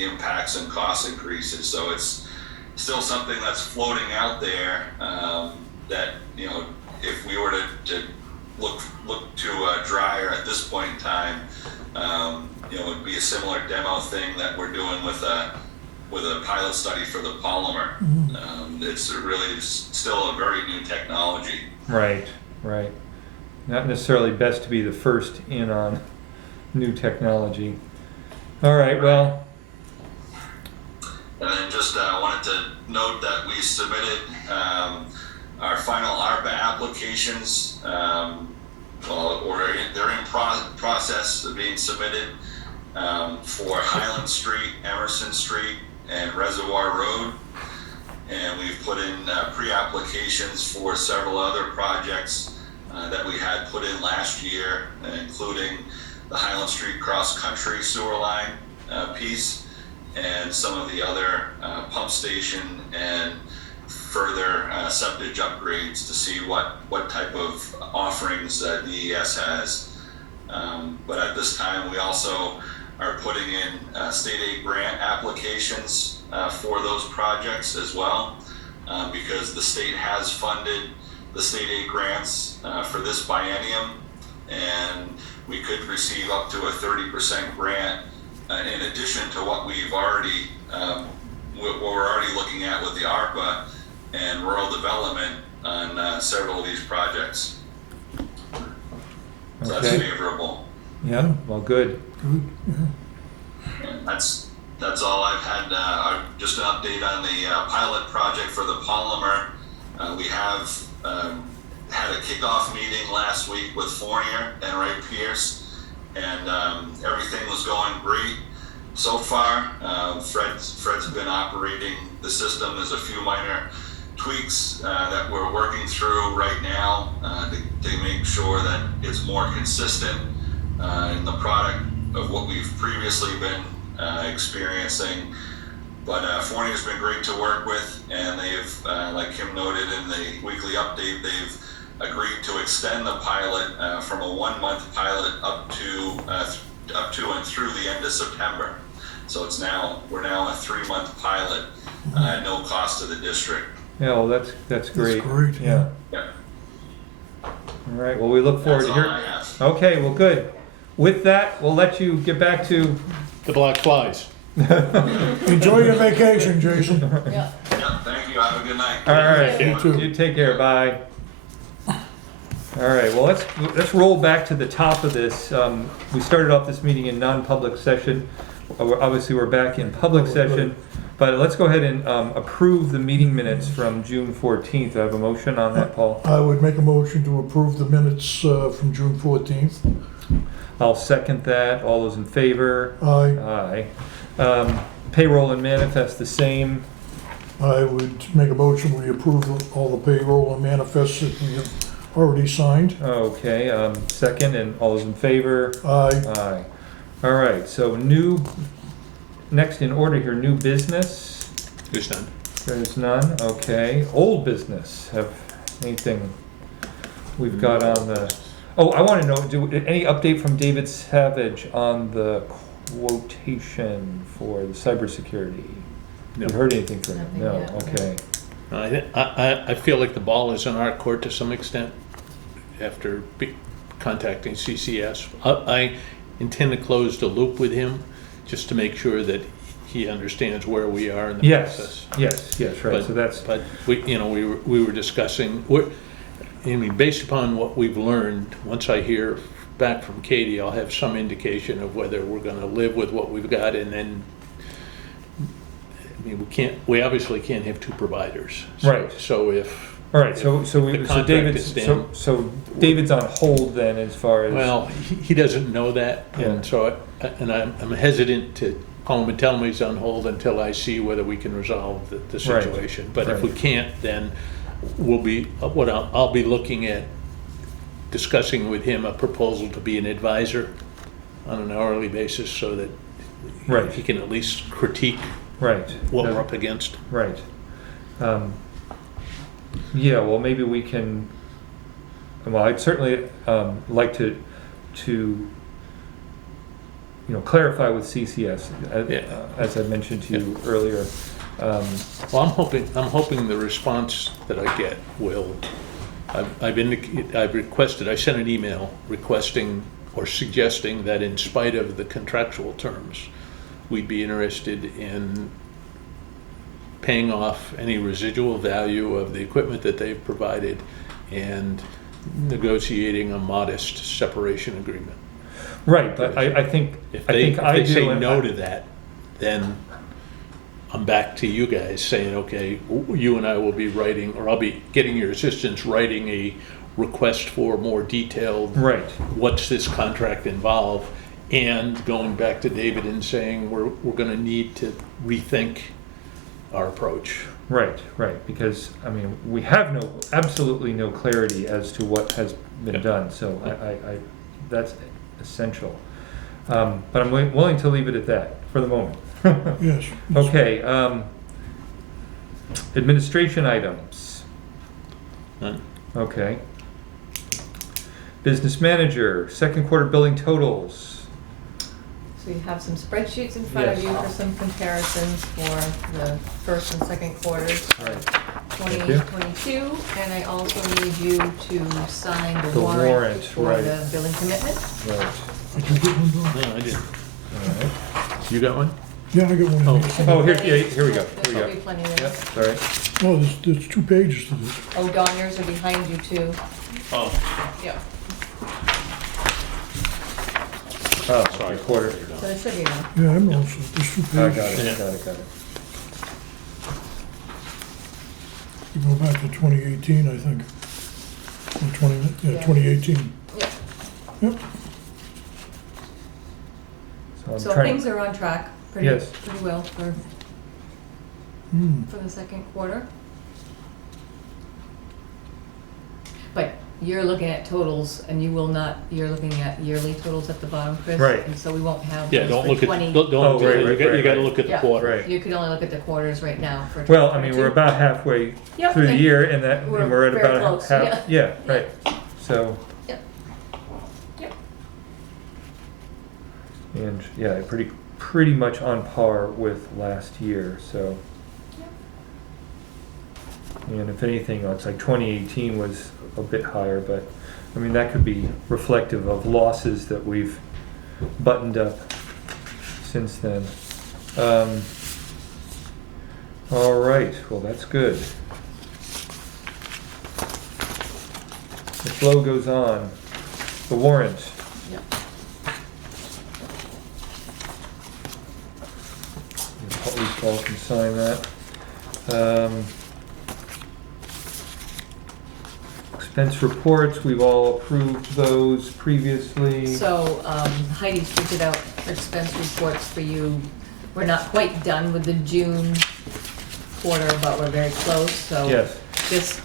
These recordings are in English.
the impacts and cost increases. So it's still something that's floating out there, that, you know, if we were to look to a dryer at this point in time, you know, it would be a similar demo thing that we're doing with a pilot study for the polymer. It's really still a very new technology. Right. Not necessarily best to be the first in on new technology. All right, well. And then just wanted to note that we submitted our final Arpa applications. They're in process of being submitted for Highland Street, Emerson Street, and Reservoir Road. And we've put in pre-applications for several other projects that we had put in last year, including the Highland Street cross-country sewer line piece, and some of the other pump station and further septic upgrades to see what type of offerings DES has. But at this time, we also are putting in state aid grant applications for those projects as well, because the state has funded the state aid grants for this biennium, and we could receive up to a 30% grant in addition to what we've already, what we're already looking at with the ARPA and rural development on several of these projects. So that's favorable. Yeah, well, good. And that's all I've had. Just an update on the pilot project for the polymer. We have had a kickoff meeting last week with Fournier and Ray Pierce, and everything was going great so far. Fred's been operating the system. There's a few minor tweaks that we're working through right now to make sure that it's more consistent in the product of what we've previously been experiencing. But Fournier's been great to work with, and they've, like Kim noted in the weekly update, they've agreed to extend the pilot from a 1-month pilot up to and through the end of September. So we're now a 3-month pilot at no cost to the district. Yeah, well, that's great. That's great. Yeah. All right. Well, we look forward to hearing. Okay. Well, good. With that, we'll let you get back to the black flies. Enjoy your vacation, Jason. Yeah. Thank you. Have a good night. All right. You too. You take care. Bye. All right. Well, let's roll back to the top of this. We started off this meeting in non-public session. Obviously, we're back in public session. But let's go ahead and approve the meeting minutes from June 14th. I have a motion on that, Paul. I would make a motion to approve the minutes from June 14th. I'll second that. All those in favor? Aye. Aye. Payroll and manifest the same. I would make a motion we approve all the payroll and manifests that we have already signed. Okay. Second, and all those in favor? Aye. Aye. All right. So next in order here, new business. There's none. There's none. Okay. Old business. Have anything we've got on the? Oh, I want to know. Any update from David Savage on the quotation for the cybersecurity? No. You heard anything from him? Nothing yet, No. Okay. I feel like the ball is in our court to some extent after contacting CCS. I intend to close the loop with him just to make sure that he understands where we are in the process. Yes, right. But we were discussing. Based upon what we've learned, once I hear back from Katie, I'll have some indication of whether we're going to live with what we've got, and then. We obviously can't have two providers. Right. So if. All right. So David's on hold then, as far as. Well, he doesn't know that, and so I'm hesitant to call him and tell him he's on hold until I see whether we can resolve the situation. Right. But if we can't, then I'll be looking at discussing with him a proposal to be an advisor on an hourly basis, so that he can at least critique what we're up against. Right. Yeah. Well, maybe we can. Well, I'd certainly like to. clarify with CCS, Yeah. as I mentioned to you earlier. Well, I'm hoping the response that I get will, I've requested, I sent an email requesting or suggesting that in spite of the contractual terms, we'd be interested in paying off any residual value of the equipment that they've provided and negotiating a modest separation agreement. Right, but I think, If I they, think if I they do. say and no I- to that, then I'm back to you guys saying, okay, you and I will be writing, or I'll be getting your assistance writing a request for more detailed, Right, what's this contract involve? And going back to David and saying, we're gonna need to rethink our approach. right, because, we have absolutely no clarity as to what has been Yeah. done, so I that's essential. But I'm willing to leave it at that for the moment. Yes. Okay, administration items, None? okay. Business manager, second quarter billing totals. So you have some spreadsheets in front of Yes. you for some comparisons for the first and second quarters Right. of Thank you. 2022. And I also need you to sign The the warrant, warrant for right. the billing commitment. Right, Did you get one, Don? No, I didn't. all right. You got one? Yeah, I got one. Oh. in here. Oh, here we go, There'll be plenty there. Yep, sorry. Oh, there's 2 pages to this. Oh, Dawn, yours are behind you too. Oh, Yeah. Oh, sorry. quarter. So there should be one. Yeah, I'm also, there's 2 pages. I got it, Yeah. got it. You go back to 2018, I think. Or Yeah. 2018. Yeah. Yep. So I'm So trying. things are on track pretty Yes. well for Hmm. the second quarter. But you're looking at totals and you will not, you're looking at yearly totals at the bottom, Chris. Right. And so we won't have yeah, those don't for look at, 20. don't, Oh, right, you gotta right. look at the Yeah. quarter. Right. You can only look at the quarters right now for Well, 2022. we're about halfway Yep, through the and year and that, and we're we're at very about close, half, yeah, right. So, Yep. Yep. and yeah, pretty much on par with last year, so. And if anything, it's like 2018 was a bit higher, but, that could be reflective of losses that we've buttoned up since then. All right, well, that's good. The flow goes on. The warrant. Yep. At least Paul can sign that. Expense reports, we've all approved those previously. So Heidi's figured out expense reports for you. We're not quite done with the June quarter, but we're very close, so. Yes, Just,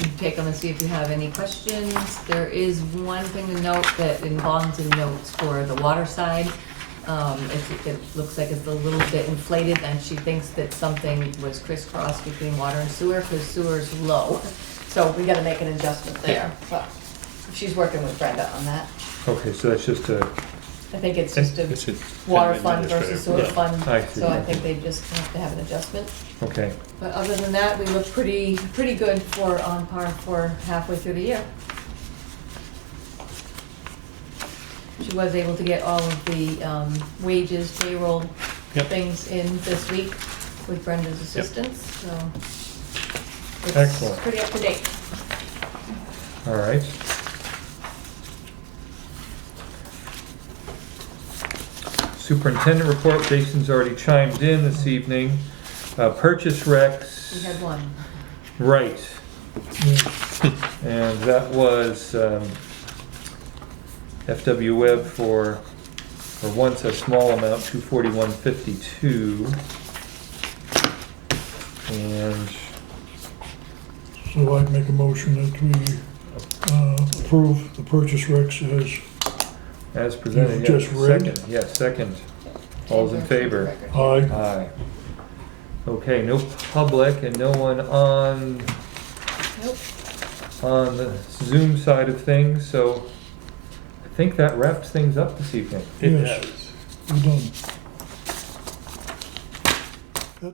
you take them and see if you have any questions. There is one thing to note that in bonds and notes for the water side, it looks like it's a little bit inflated, and she thinks that something was crisscrossed between water and sewer, because sewer's low. So we gotta make an adjustment there, but she's working with Brenda on that. okay, so that's just a, I think it's just a It's a water kind of fund versus sewer administrative, fund, I see. so I think they just have to have an adjustment. okay, But other than that, we look pretty good for, on par for halfway through the year. She was able to get all of the wages, payroll Yep. things in this week with Brenda's assistance, so. It's Excellent. pretty up to date. all right. Superintendent report, Jason's already chimed in this evening. Purchase recs. We had one. Right, Yeah. and that was FW Web for once a small amount, $241.52. And So I'd make a motion that we approve the purchase recs as presented, You've yes, just read? second, yes, second. All's in favor? aye. Aye. Okay, no public and no one on Nope. the Zoom side of things, so I think that wraps things up this evening. It Yes. has. We're done.